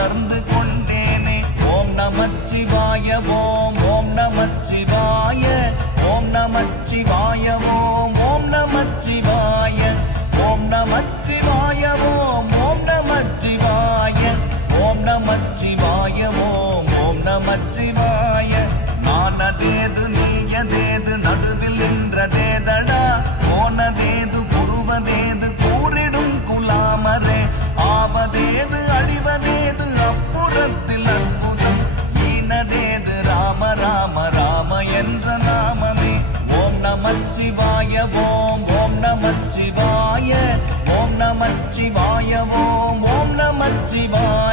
உணர்ந்து கொண்டேனே. ஓம் நமச்சிவாய ஓம் ஓம் நமச்சிவாய ஓம் நமச்சிவாய ஓம் ஓம் நமச்சிவாய ஓம் நமச்சிவாய ஓம் ஓம் நமச்சிவாய ஓம் நமச்சிவாய ஓம் ஓம் நமச்சிவாய. நானதேது நீயதேது நடுவில் நின்றதேதடா, போனதேது புருவதேது கூறிடும் குலாமரே, ஆவதேது அழிவதேது அப்புறத்தில் அற்புதம், ஈனதேது ராம ராம ராம என்ற நாமமே. ஓம் நமச்சிவாய ஓம் ஓம் நமச்சிவாய ஓம் நமச்சிவாய ஓம் ஓம் நமச்சிவாய.